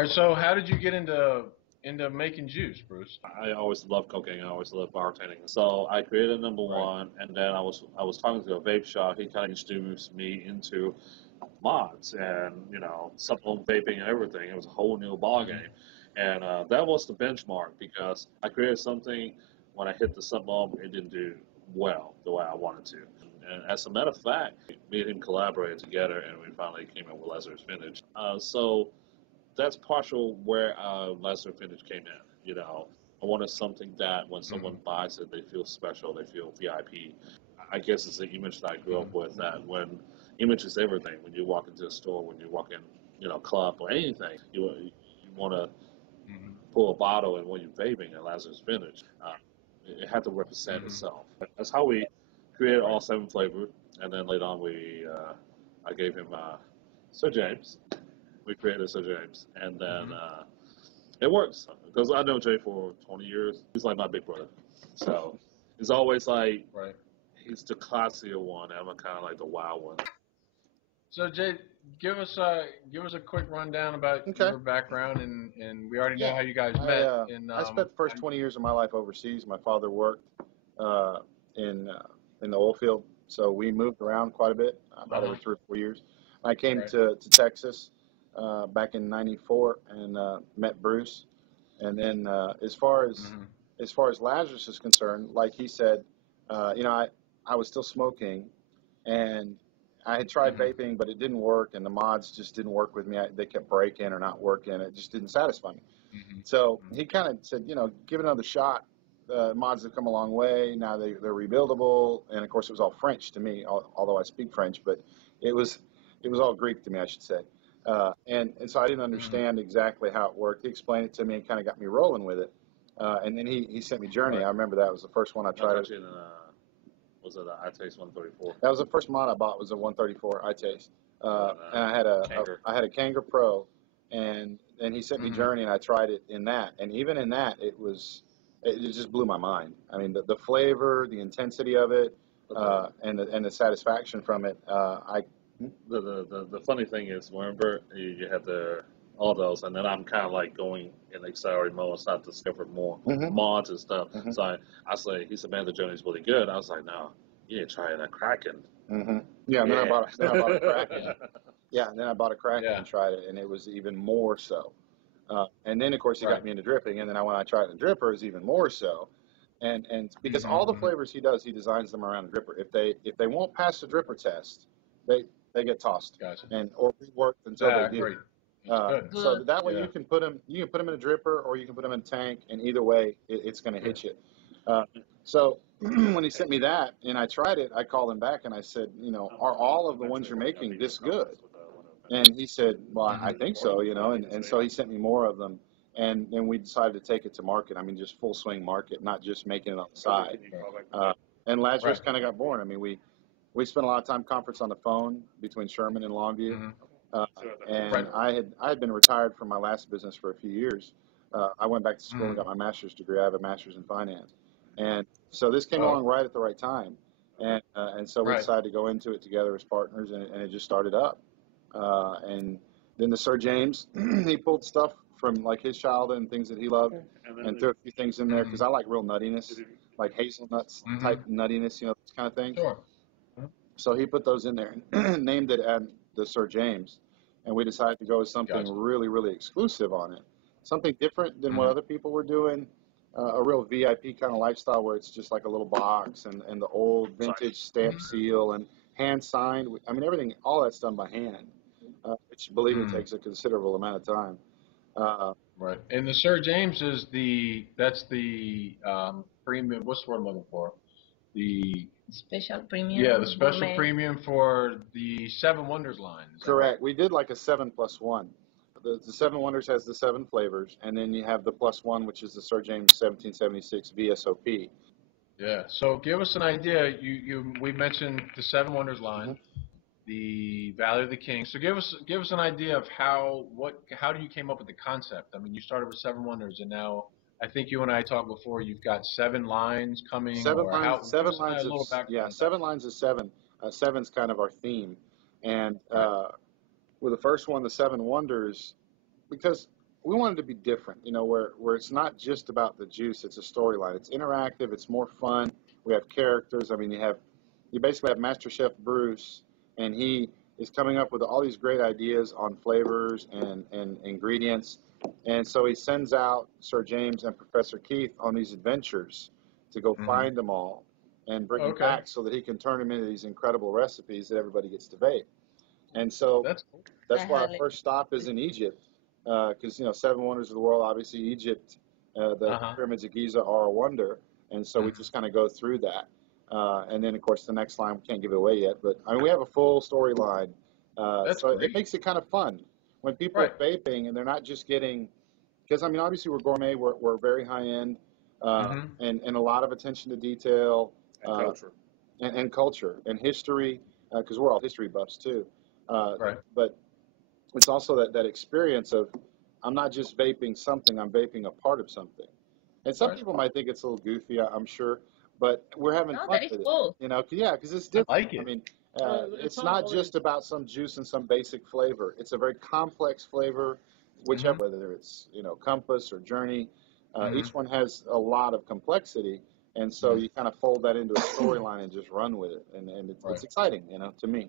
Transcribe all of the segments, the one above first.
All right, so how did you get into making juice, Bruce? I always loved cooking. I always loved bartending. So I created number Right. one, and then I was talking to a vape shop. He kind of introduced me into mods and supplement vaping and everything. It was a whole new ball Mm-hmm. game, and that was the benchmark because I created something. When I hit the sub-ohm, it didn't do well the way I wanted to. And as a matter of fact, me and him collaborated together, and we finally came up with Lazarus Finish. So that's partial where Lazarus Finish came in. I wanted something that when someone buys it, they feel special, they feel VIP. I guess it's the image that I grew up with. That when image is everything. When you walk into a store, when you walk in, club or anything, you want to Mm-hmm. pull a bottle, and when you're vaping, and Lazarus Finish, it had to represent Mm-hmm. itself. That's how we created Right. all 7 flavors, and then later on I gave him Sir James. We created Sir James, and then it works because I know Jay for 20 years. He's like my big brother, so it's always like Right. he's the classier one, and I'm kind of like the wild one. So Jay, give us a quick rundown about Okay. your background, and we already know Yeah. how you guys I met. I spent the first 20 years of my life overseas. My father worked uh, in the oil field, so we moved around quite a bit, about every 3 or 4 years. I came Right. to Texas back in '94 and met Bruce. And then as far as Lazarus is concerned, like he said, I was still smoking, and I had tried Mm-hmm. vaping, but it didn't work, and the mods just didn't work with me. They kept breaking or not working. It just didn't satisfy me. Mm-hmm. So he kind of said, give it another shot. Mods have come a long way. Now they're rebuildable, and of course it was all French to me, although I speak French, but it was all Greek to me, I should say. And so I didn't Mm-hmm. understand exactly how it worked. He explained it to me and kind of got me rolling with it. And then he sent me Journey. Right. I remember that was the first one I tried. That's actually was it I Taste 134? That was the first mod I bought, was a 134 I Taste. And I had a Kanger Pro, and then he sent me Mm-hmm. Journey, and I tried it in that. And even in that, it just blew my mind. I mean, the flavor, the intensity of it, and the satisfaction from it. The funny thing is, remember you had all those, and then I'm kind of like going in accelerated mode and start to discover more mods and stuff. So I say, he said, man, the journey's really good. I was like, no, you need to try that Kraken. Yeah, and then I bought a Kraken. Yeah, and then I bought a Kraken Yeah. and tried it, and it was even more so. And then, of course, he got me into dripping, and then when I tried it in dripper, it was even more so. And because all the flavors he designs them around the dripper. If they won't pass the dripper test, they get tossed Gotcha. or reworked until they do. Great. That's good. So that way Yeah. you can put them in a dripper, or you can put them in a tank, and either way it's going to hit you. So when he sent me that and I tried it, I called him back and I said, are all of the ones you're making this good? And he said, well, I think so, and so he sent me more of them, and we decided to take it to market. I mean, just full swing market, not just making it on the side. And Lazarus kind of got born. I mean, we spent a lot of time conference on the phone between Sherman and Longview. And I had been retired from my last business for a few years. I went back to school and got my master's degree. I have a master's in finance, and so this came along right at the right time, and so we decided to go into it together as partners, and it just started up. And then the Sir James, he pulled stuff from like his childhood and things that he loved, and threw a few things in there because I like real nuttiness, like hazelnuts type nuttiness, this kind of thing. Sure. So he put those in there and named it the Sir James, and we decided to go with something really, really exclusive on it, something different than what other people were doing, a real VIP kind of lifestyle where it's just like a little box and the old vintage stamp seal and hand signed. I mean, everything, all that's done by hand, which, believe me, takes a considerable amount of time. Right. And the Sir James is that's the premium. What's the word I'm looking for? The special premium. Yeah, the special Gourmet. premium for the Seven Wonders line. Correct. Right? We did like a 7+1. The Seven Wonders has the 7 flavors, and then you have the +1, which is the Sir James 1776 VSOP. Yeah. So give us an idea. We mentioned the Seven Wonders line, the Valley of the King. So give us an idea of how do you came up with the concept? I mean, you started with Seven Wonders, and now I think you and I talked before. You've got 7 lines coming. Seven lines of 7. Seven's kind of our theme, and with the first one, the Seven Wonders, because we wanted to be different, where it's not just about the juice, it's a storyline. It's interactive, it's more fun. We have characters. I mean, you basically have Master Chef Bruce, and he is coming up with all these great ideas on flavors and ingredients. And so he sends out Sir James and Professor Keith on these adventures to go find them all and bring them back so that he can turn them into these incredible recipes that everybody gets to vape. And so that's why our first stop is in Egypt, because, 7 wonders of the world, obviously Egypt, the pyramids of Giza are a wonder. And so we just kind of go through that. And then, of course, the next line, we can't give it away yet, but I mean, we have a full storyline. So it makes it kind of fun when people are vaping and they're not just getting, because I mean, obviously we're gourmet, we're very high end, and a lot of attention to detail, and culture and history, because we're all history buffs too. But it's also that experience of, I'm not just vaping something, I'm vaping a part of something. And some people might think it's a little goofy, I'm sure, but we're having fun with it. Cool. Because it's different. I like it. I mean, it's not just about some juice and some basic flavor. It's a very complex flavor, whichever, whether it's, Compass or Journey. Each one has a lot of complexity, and so you kind of fold that into a storyline and just run with it, and it's exciting, to me.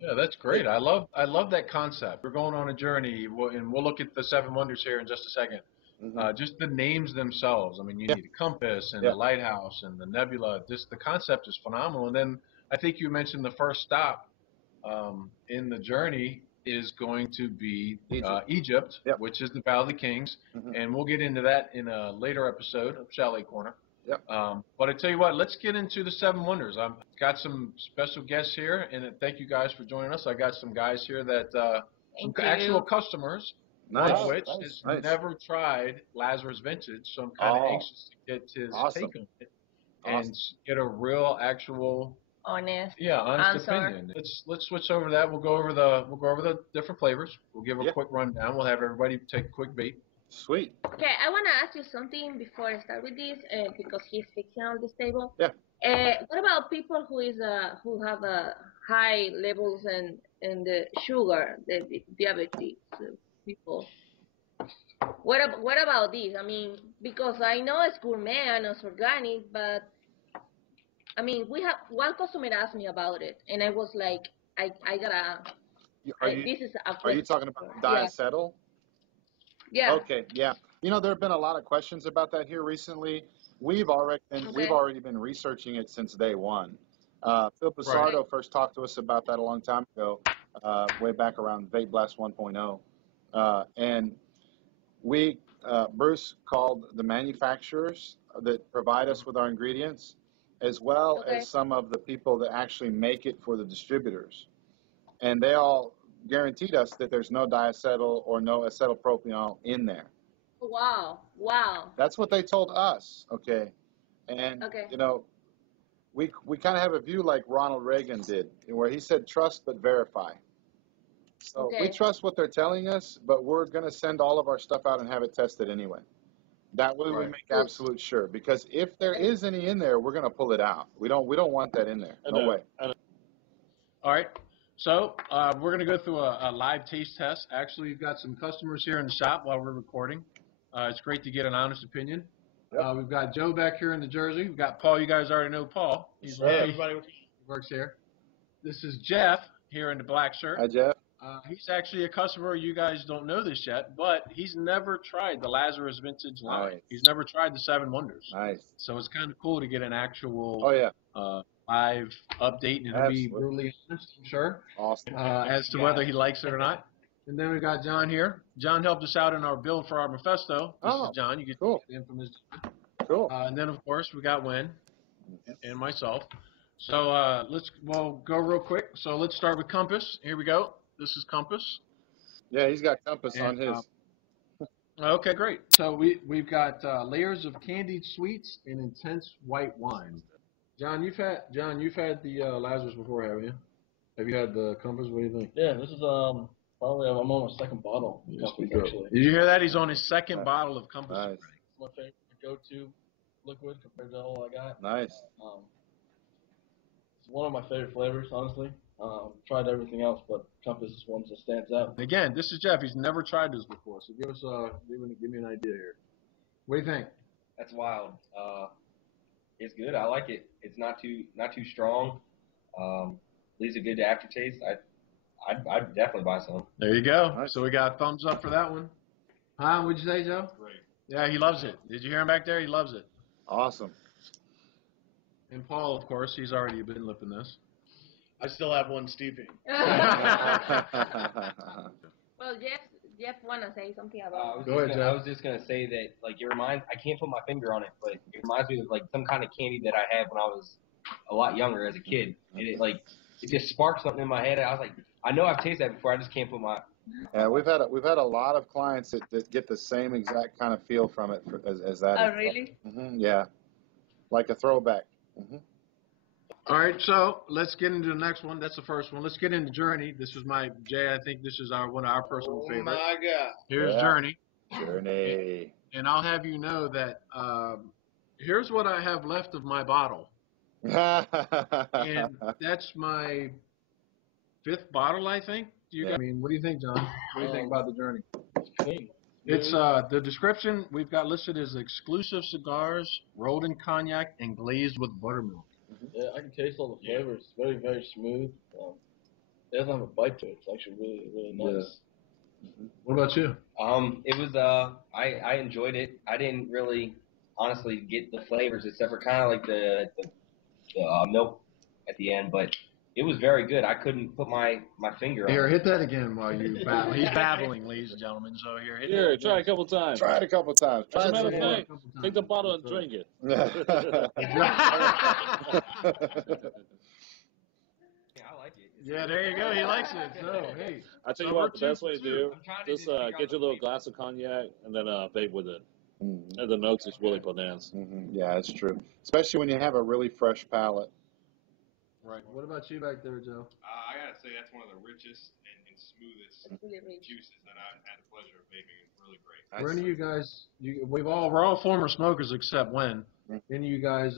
Yeah, that's great. I love that concept. We're going on a journey, and we'll look at the 7 wonders here in just a second. Just the names themselves. I mean, you need a compass and a lighthouse and the nebula. Just the concept is phenomenal. And then I think you mentioned the first stop in the journey is going to be Egypt, which is the Valley of the Kings. And we'll get into that in a later episode of Chalet Corner. But I tell you what, let's get into the 7 wonders. I've got some special guests here, and thank you guys for joining us. I got some guys here that some actual customers. One of which has never tried Lazarus Vintage, so I'm kind of anxious to get his take on it and get a real, actual, honest opinion. Let's switch over that. We'll go over the different flavors. We'll give a quick rundown. We'll have everybody take a quick beat. Sweet. Okay, I want to ask you something before I start with this, because he's fixing on this table. What about people who have high levels in the sugar, the diabetes? People. What about this? I mean, because I know it's gourmet and it's organic, but I mean, we have one customer asked me about it, and I was like, I gotta. This is a question. Are you talking about diacetyl? Yeah. Okay. Yeah. There have been a lot of questions about that here recently. We've already been researching it since day one. Phil Pissardo first talked to us about that a long time ago, way back around Vape Blast 1.0. And Bruce called the manufacturers that provide us with our ingredients, as well as some of the people that actually make it for the distributors. And they all guaranteed us that there's no diacetyl or no acetylpropionyl in there. Wow. That's what they told us, okay? And, we kind of have a view like Ronald Reagan did, where he said, trust but verify. So we trust what they're telling us, but we're going to send all of our stuff out and have it tested anyway. That way we make absolute sure, because if there is any in there, we're going to pull it out. We don't want that in there. No way. All right. So we're going to go through a live taste test. Actually, we've got some customers here in the shop while we're recording. It's great to get an honest opinion. We've got Joe back here in New Jersey. We've got Paul. You guys already know Paul. He's everybody works here. This is Jeff here in the black shirt. Hi, Jeff. He's actually a customer. You guys don't know this yet, but he's never tried the Lazarus Vintage line. Nice. He's never tried the 7 wonders. Nice. So it's kind of cool to get an actual live update, and it'll be brutally honest, I'm sure, as to whether he likes it or not. And then we got John here. John helped us out in our build for our Mephisto. This is John. You get the infamous John. Cool. And then, of course, we got Wen and myself. So we'll go real quick. So let's start with Compass. Here we go. This is Compass. Yeah, he's got Compass on his. Okay, great. So we've got layers of candied sweets and intense white wine. John, you've had the Lazarus before, haven't you? Have you had the Compass? What do you think? Yeah, this is probably I'm on my second bottle. Actually. Did you hear that? He's on his second bottle of Compass. Nice. My favorite go-to liquid compared to all I got. Nice. It's one of my favorite flavors, honestly. Tried everything else, but Compass is one that stands out. Again, this is Jeff. He's never tried this before, so give me an idea here. What do you think? That's wild. It's good. I like it. It's not too strong. Leaves a good aftertaste. I'd definitely buy some. There you go. Nice. So we got a thumbs up for that one. Huh? What'd you say, Joe? Great. Yeah, he loves it. Did you hear him back there? He loves it. Awesome. And Paul, of course, he's already been lipping this. I still have one steeping. Well, Jeff wanna say something about. Go ahead, Jeff. I was just gonna say that I can't put my finger on it, but it reminds me of like some kind of candy that I had when I was a lot younger as a kid, and it just sparked something in my head. And I was like, I know I've tasted that before. I just can't put my. Yeah, we've had a lot of clients that get the same exact kind of feel from it as that. Oh, really? Yeah, like a throwback. All right, so let's get into the next one. That's the first one. Let's get into Journey. This is Jay. I think this is one of our personal favorites. Oh my God! Here's Journey. Journey. And I'll have you know that here's what I have left of my bottle, and that's my 5th bottle, I think. I mean, what do you think, John? What do you think about the Journey? It's the description we've got listed as exclusive cigars, rolled in cognac, and glazed with buttermilk. Yeah, I can taste all the flavors. It's very, very smooth. It doesn't have a bite to it. It's actually really, really nice. Yeah. What about you? It was I enjoyed it. I didn't really honestly get the flavors except for kind of like the milk at the end, but it was very good. I couldn't put my finger on it. Here, hit that again while you babble. He's babbling, ladies and gentlemen. So hit it. Try it a couple times. Try it a couple times. As a matter of fact, take the bottle and drink it. Yeah, I like it. Yeah, there you go. He likes it. So, hey. I tell you what, the best way to do, just get your little glass of cognac and then vape with it. And the notes is really pronounced. Yeah, it's true. Especially when you have a really fresh palate. Right. What about you back there, Joe? I gotta say that's one of the richest and smoothest juices that I've had the pleasure of vaping. It's really great. Where do you guys? We're all former smokers except Wen. Any of you guys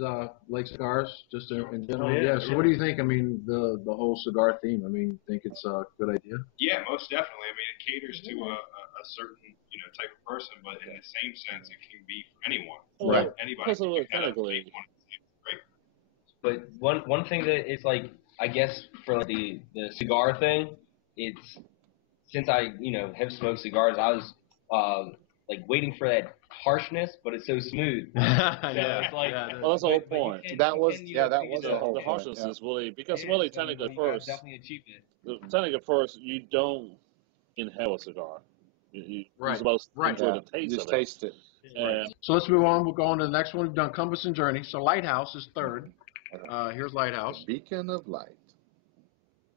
like cigars, just in general? Yeah. So what do you think? I mean, the whole cigar theme. I mean, think it's a good idea? Yeah, most definitely. I mean, it caters to a certain type of person, but in the same sense, it can be for anyone. Right. Anybody. Technically. But one thing that it's like, I guess for like the cigar thing, it's since I have smoked cigars, I was like waiting for that harshness, but it's so smooth. It's like, well, that's the whole point. That was the whole the harshness point. is really because really technically first, definitely achieved it. Technically first, you don't inhale a cigar. You're supposed to enjoy the taste You of just taste it. And So let's move on. We'll go on to the next one. We've done Compass and Journey. So Lighthouse is 3rd. Here's Lighthouse. Beacon of light.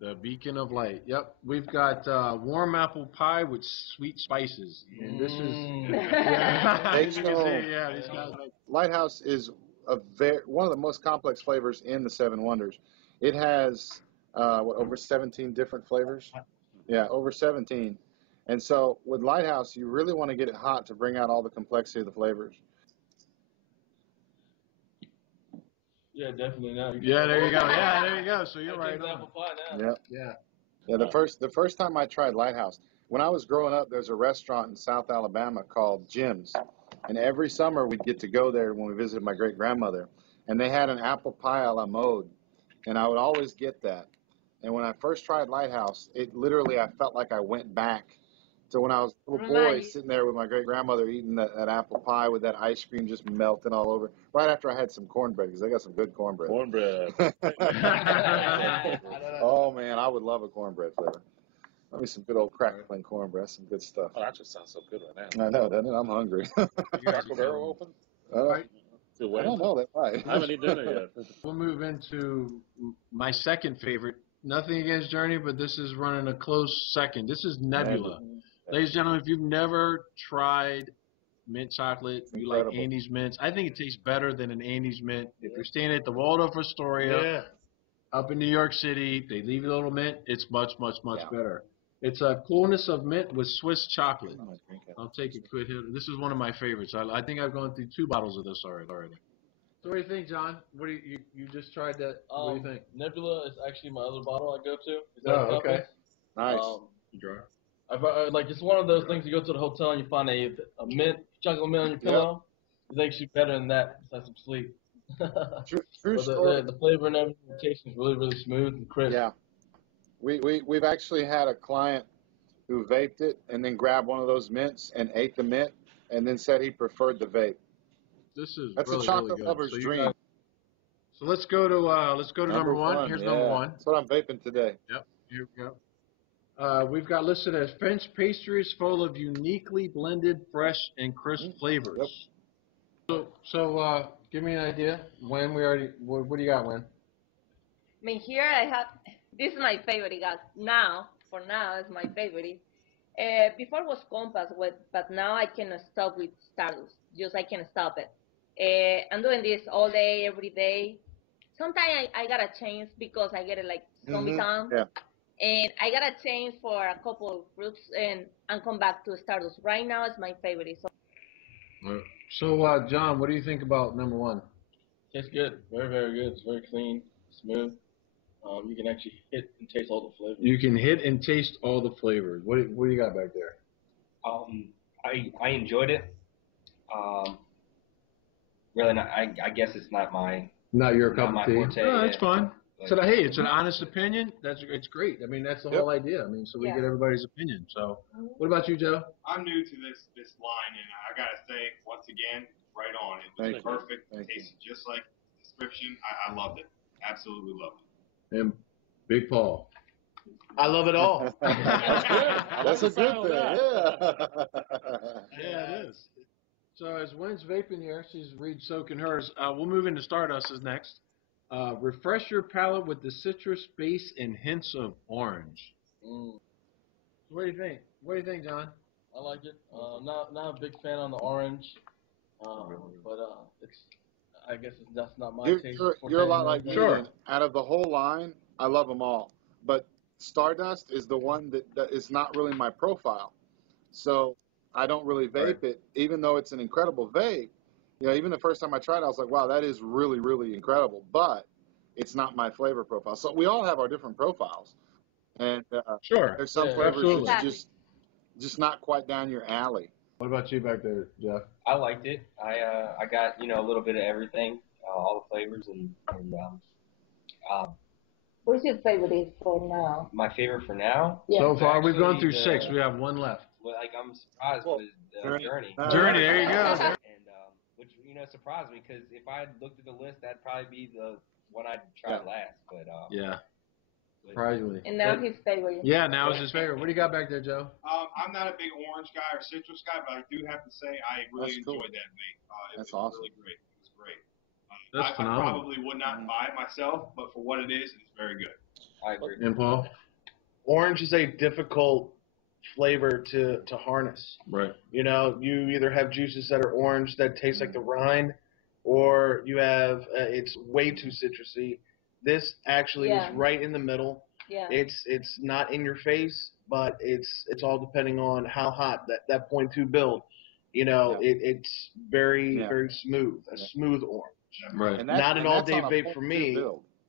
The Beacon of Light. Yep. We've got warm apple pie with sweet spices. And this is Lighthouse is one of the most complex flavors in the 7 Wonders. It has over 17 different flavors? Yeah, over 17. And so with Lighthouse, you really want to get it hot to bring out all the complexity of the flavors. Yeah, definitely not. Yeah, there you go. Yeah, there you go. So you're right. Apple pie now. Yeah. The first time I tried Lighthouse, when I was growing up, there's a restaurant in South Alabama called Jim's, and every summer we'd get to go there when we visited my great grandmother, and they had an apple pie a la mode, and I would always get that. And when I first tried Lighthouse, it literally I felt like I went back to when I was a little boy sitting there with my great grandmother eating that apple pie with that ice cream just melting all over. Right after I had some cornbread because they got some good cornbread. Oh man, I would love a cornbread flavor. Let me some good old crackling cornbread, some good stuff. that just sounds so good right now. I know, doesn't it? I'm hungry. Taco Barrel open? I don't know. That might. I haven't eaten dinner yet. We'll move into my second favorite. Nothing against Journey, but this is running a close second. This is Nebula. Ladies and gentlemen, if you've never tried mint chocolate, you like Andes mints, I think it tastes better than an Andes mint. If you're staying at the Waldorf Astoria up in New York City, they leave you a little mint, it's much, much, much better. It's a coolness of mint with Swiss chocolate. I'll take a quick hit. This is one of my favorites. I think I've gone through 2 bottles of this already. So what do you think, John? What do you just tried that? What do you think? Nebula is actually my other bottle I go to. Oh, okay. Nice. Like it's one of those things you go to the hotel and you find a mint, chocolate mint on your pillow. It's actually better than that besides some sleep. True story. The flavor and everything, the taste is really, really smooth and crisp. Yeah. We've actually had a client who vaped it and then grabbed one of those mints and ate the mint and then said he preferred the vape. That's really, a chocolate really good. lover's dream. So let's go to number one. Here's number one. That's what I'm vaping today. Yep. Here we go. We've got listed as French pastries full of uniquely blended, fresh, and crisp flavors. Yep. So give me an idea. What do you got, Wen? I mean, here I have, this is my favorite, guys. For now, it's my favorite. Before it was Compass, but now I cannot stop with Stardust. I can't stop it. I'm doing this all day, every day. Sometimes I gotta change because I get it like zombie time. Yeah. And I gotta change for a couple of fruits and come back to Stardust. Right now, it's my favorite. So, John, what do you think about number one? Tastes good. Very, very good. It's very clean, smooth. You can actually hit and taste all the flavors. You can hit and taste all the flavors. What do you got back there? I enjoyed it. Really not. I guess it's not your cup of tea. Forte, No, that's fine. But, So hey, it's an honest opinion. It's great. I mean, that's the whole idea. I mean, so we get everybody's opinion. So, what about you, Joe? I'm new to this line, and I gotta say, once again, right on. It was perfect. It tasted just like the description. I loved it. Absolutely loved it. And Big Paul. I love it all. That's a good thing. Yeah, it is. So as Wen's vaping here, she's soaking hers. We'll move into Stardust as next. Refresh your palate with the citrus base and hints of orange. What do you think? What do you think, John? I like it. Not a big fan on the orange, but I guess that's not my taste. You're a lot like me. Sure. Out of the whole line, I love them all, but Stardust is the one that is not really my profile. So I don't really vape it, even though it's an incredible vape. You know, even the first time I tried it, I was like, wow, that is really, really incredible. But it's not my flavor profile. So we all have our different profiles. And there's some flavors that's just not quite down your alley. What about you back there, Jeff? I liked it. I got a little bit of everything, all the flavors, and What's your favorite for now? my favorite for now. Yeah. So far, we've gone through 6. We have 1 left. Well, like I'm surprised with Journey. Journey, there you go. And which surprised me because if I had looked at the list, that'd probably be the one I'd try last. But surprisingly. And now his favorite. Yeah, now it's his favorite. What do you got back there, Joe? I'm not a big orange guy or citrus guy, but I do have to say I really enjoyed that vape. That's was awesome. Really great. It was great. That's I phenomenal. probably would not buy it myself, but for what it is, it's very good. I agree. And Paul? Orange is a difficult flavor to harness. Right. You know, you either have juices that are orange that taste like the rind, or you have it's way too citrusy. This actually is right in the middle. Yeah. It's not in your face, but it's all depending on how hot that 0.2 build. You know, it's very very smooth, a smooth orange. Right. And not an all-day vape for me,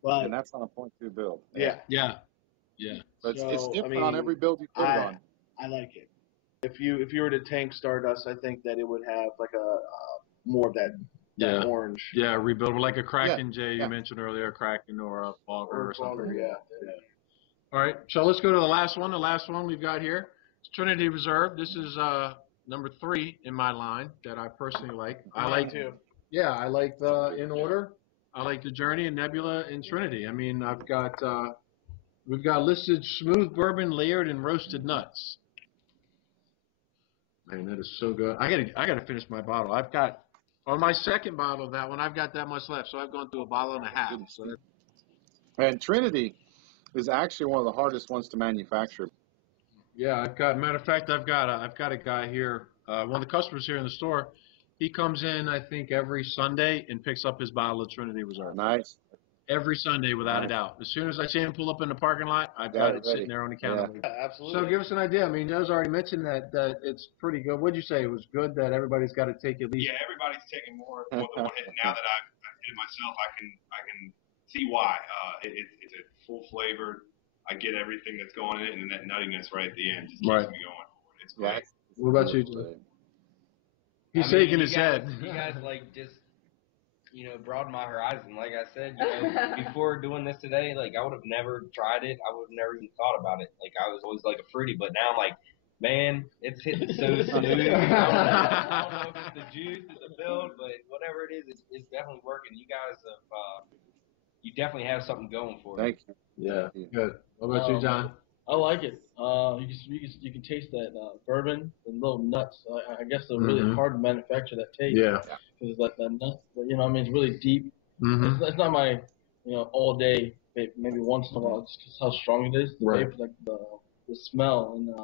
but and that's on a 0.2 build. Yeah. But So, it's different on every build you put it on. I like it. If you were to tank Stardust, I think that it would have like a more of that orange. Yeah, rebuildable, like a Kraken J you mentioned earlier, a Kraken or a Fogger or something. Yeah. All right, so let's go to the last one. The last one we've got here is Trinity Reserve. This is number 3 in my line that I personally like. I like too. Yeah, I like the in order. I like the Journey and Nebula and Trinity. I mean, we've got listed smooth bourbon layered in roasted nuts. Man, that is so good. I gotta finish my bottle. I've got on my second bottle of that one. I've got that much left, so I've gone through a bottle and a half. So And Trinity is actually one of the hardest ones to manufacture. yeah, matter of fact, I've got a guy here. One of the customers here in the store. He comes in, I think, every Sunday and picks up his bottle of Trinity Reserve. Nice. Every Sunday, without a doubt. As soon as I see him pull up in the parking lot, I've got it sitting there on the counter. Yeah, absolutely. So give us an idea. I mean, Joe's already mentioned that it's pretty good. What'd you say? It was good that everybody's got to take at least. Yeah, everybody's taking more than one hit now that I've it myself, I can see why. It's a full flavored. I get everything that's going in it, and that nuttiness right at the end just keeps me going forward. It's great. What about you, Joe? He's shaking his head. You guys like just broaden my horizon. Like I said, before doing this today, like I would have never tried it. I would have never even thought about it. Like I was always like a fruity, but now I'm like, man, it's hitting so smooth. I don't know if it's the juice, it's the build, but whatever it is, it's definitely working. You guys have, you definitely have something going for it. Thank you. Yeah, good. What about you, John? I like it. You can taste that bourbon and little nuts. I guess they're really hard to manufacture that taste. Yeah. Because like that nuts, it's really deep. It's not my, all day vape. Maybe once in a while, just because how strong it is. The vape, like the smell and.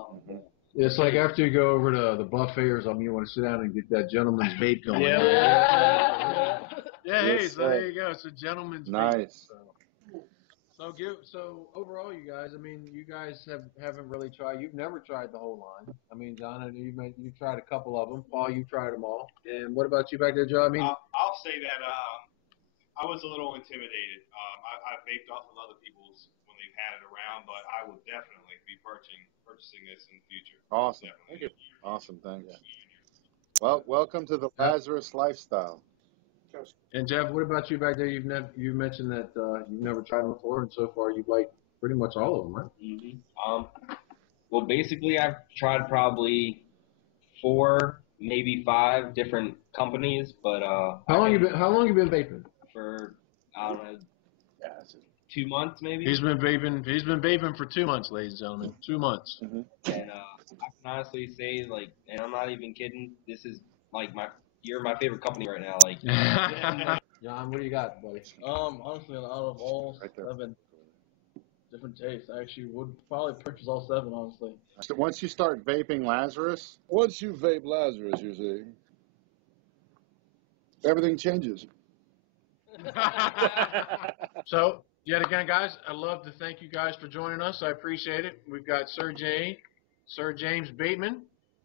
It's like after you go over to the buffet or something, you want to sit down and get that gentleman's vape going. Yeah. Hey, so there you go. It's a gentleman's vape. Nice. So overall, you guys, I mean, you guys haven't really tried. You've never tried the whole line. I mean, John, I know you've tried a couple of them. Paul, you've tried them all. And what about you back there, Joe? I mean, I'll say that I was a little intimidated. I vaped off of other people's when they've had it around, but I will definitely be purchasing this in the future. Awesome. Awesome. Thanks. Well, welcome to the Lazarus lifestyle. And Jeff, what about you back there? You mentioned that you've never tried them before, and so far you've liked pretty much all of them, right? Well, basically, I've tried probably 4, maybe 5 different companies, but how long you been vaping? For I don't know, 2 months maybe. He's been vaping for 2 months, ladies and gentlemen. 2 months. And I can honestly say, like, and I'm not even kidding. This is like you're my favorite company right now. Like, John, what do you got, buddy? Honestly, out of all 7 different tastes, I actually would probably purchase all 7. Honestly. So once you start vaping Lazarus, you see, everything changes. So, yet again, guys, I'd love to thank you guys for joining us. I appreciate it. We've got Sir James Bateman,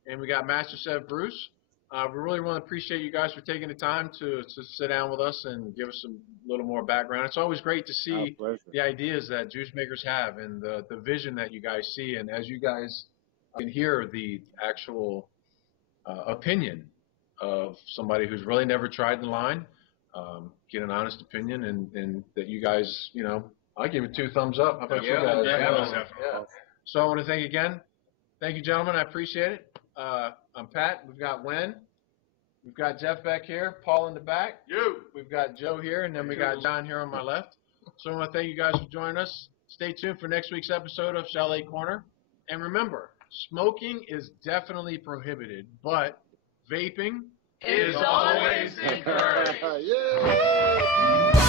and we got Master Chef Bruce. We really want to appreciate you guys for taking the time to sit down with us and give us a little more background. It's always great to see the ideas that juice makers have and the vision that you guys see. And as you guys can hear the actual opinion of somebody who's really never tried the line, get an honest opinion, and that you guys, I give it 2 thumbs up. How about you guys? Yeah. So I want to thank you again. Thank you, gentlemen. I appreciate it. I'm Pat. We've got Wen. We've got Jeff back here. Paul in the back. We've got Joe here, and then we got John here on my left. So I want to thank you guys for joining us. Stay tuned for next week's episode of Chalet Corner. And remember, smoking is definitely prohibited, but vaping is always encouraged. Yeah.